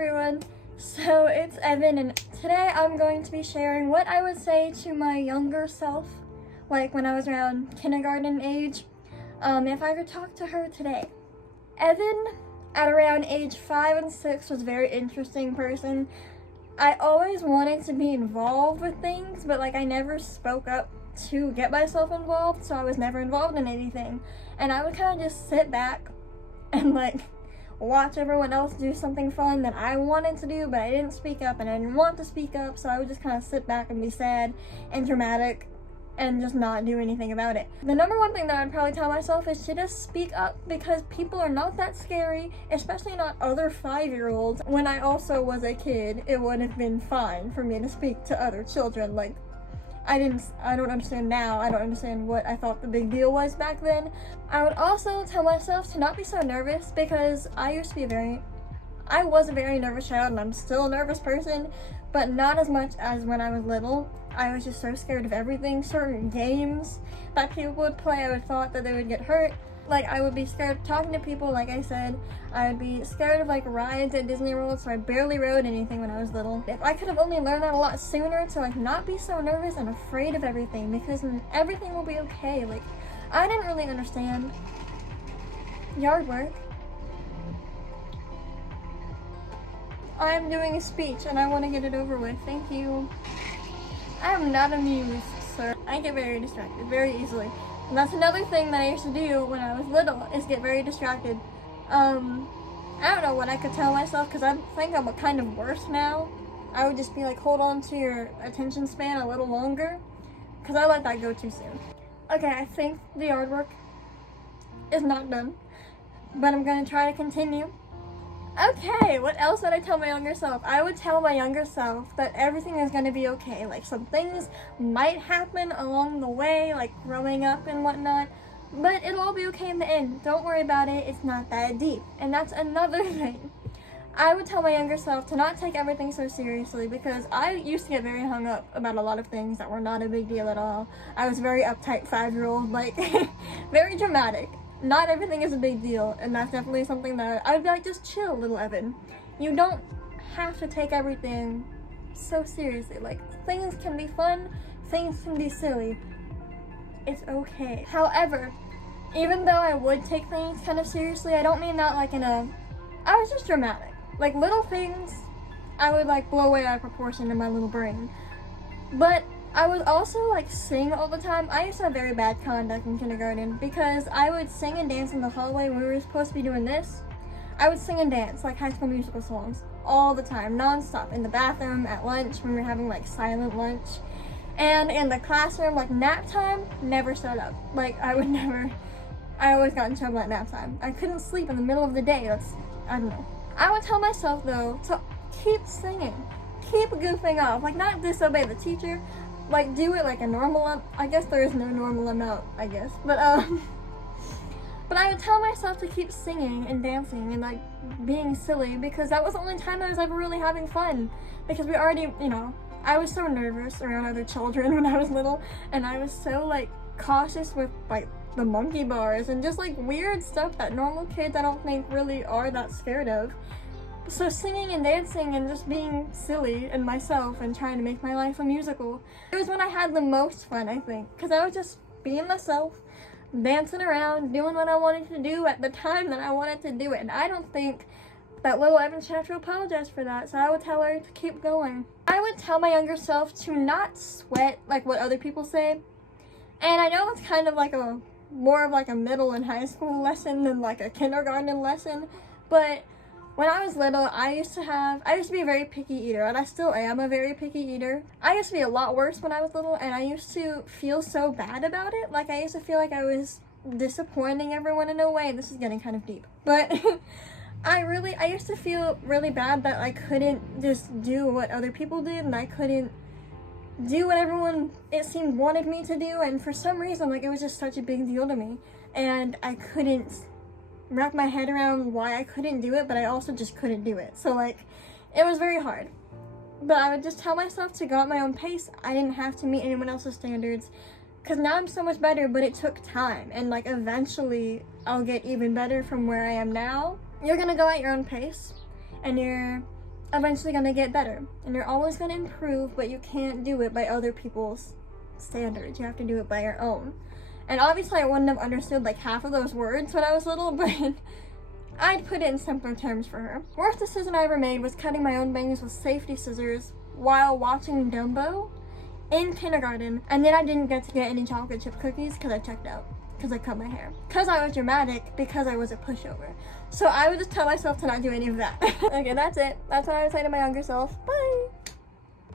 everyone, so it's Evan and today I'm going to be sharing what I would say to my younger self, like when I was around kindergarten age, if I could talk to her today. Evan, at around age 5 and 6, was a very interesting person. I always wanted to be involved with things, but I never spoke up to get myself involved, so I was never involved in anything. And I would kind of just sit back and watch everyone else do something fun that I wanted to do, but I didn't speak up and I didn't want to speak up, so I would just kind of sit back and be sad and dramatic and just not do anything about it. The number one thing that I'd probably tell myself is to just speak up, because people are not that scary, especially not other 5-year-olds. When I also was a kid, it would have been fine for me to speak to other children. I don't understand now. I don't understand what I thought the big deal was back then. I would also tell myself to not be so nervous, because I was a very nervous child, and I'm still a nervous person, but not as much as when I was little. I was just so scared of everything. Certain games that people would play, I would thought that they would get hurt. I would be scared of talking to people, like I said. I would be scared of rides at Disney World, so I barely rode anything when I was little. If I could have only learned that a lot sooner to not be so nervous and afraid of everything, because everything will be okay. I didn't really understand yard work. I'm doing a speech and I want to get it over with. Thank you. I am not amused, sir. I get very distracted very easily. And that's another thing that I used to do when I was little, is get very distracted. I don't know what I could tell myself, because I think I'm kind of worse now. I would just be hold on to your attention span a little longer, because I let that go too soon. Okay, I think the yard work is not done, but I'm going to try to continue. Okay, what else would I tell my younger self? I would tell my younger self that everything is going to be okay. Some things might happen along the way, growing up and whatnot, but it'll all be okay in the end. Don't worry about it. It's not that deep. And that's another thing. I would tell my younger self to not take everything so seriously, because I used to get very hung up about a lot of things that were not a big deal at all. I was a very uptight 5-year-old, very dramatic. Not everything is a big deal, and that's definitely something that I would be just chill, little Evan. You don't have to take everything so seriously. Things can be fun, things can be silly. It's okay. However, even though I would take things kind of seriously, I don't mean that I was just dramatic. Little things, I would blow away out of proportion in my little brain. But I would also sing all the time. I used to have very bad conduct in kindergarten, because I would sing and dance in the hallway when we were supposed to be doing this. I would sing and dance High School Musical songs all the time, non-stop, in the bathroom, at lunch, when we were having silent lunch, and in the classroom. Nap time, never shut up. I always got in trouble at nap time. I couldn't sleep in the middle of the day. I don't know. I would tell myself though to keep singing, keep goofing off, not disobey the teacher. Do it a normal, I guess there is no normal amount, I guess, but but I would tell myself to keep singing and dancing and being silly, because that was the only time I was ever really having fun, because we already, I was so nervous around other children when I was little, and I was so cautious with the monkey bars and just weird stuff that normal kids I don't think really are that scared of. So singing and dancing and just being silly and myself and trying to make my life a musical, it was when I had the most fun, I think, because I was just being myself, dancing around, doing what I wanted to do at the time that I wanted to do it. And I don't think that little Evan should have to apologize for that, so I would tell her to keep going. I would tell my younger self to not sweat what other people say. And I know it's kind of more of a middle and high school lesson than a kindergarten lesson, but when I was little, I used to be a very picky eater, and I still am a very picky eater. I used to be a lot worse when I was little, and I used to feel so bad about it. I used to feel I was disappointing everyone in a way. This is getting kind of deep. But I used to feel really bad that I couldn't just do what other people did, and I couldn't do what everyone, it seemed, wanted me to do, and for some reason, it was just such a big deal to me, and I couldn't wrap my head around why I couldn't do it, but I also just couldn't do it. So it was very hard. But I would just tell myself to go at my own pace. I didn't have to meet anyone else's standards, because now I'm so much better, but it took time, and eventually I'll get even better from where I am now. You're gonna go at your own pace, and you're eventually gonna get better. And you're always gonna improve, but you can't do it by other people's standards. You have to do it by your own. And obviously I wouldn't have understood like half of those words when I was little, but I'd put it in simpler terms for her. Worst decision I ever made was cutting my own bangs with safety scissors while watching Dumbo in kindergarten, and then I didn't get to get any chocolate chip cookies because I checked out, because I cut my hair. Because I was dramatic, because I was a pushover. So I would just tell myself to not do any of that. Okay, that's it. That's what I would say to my younger self. Bye!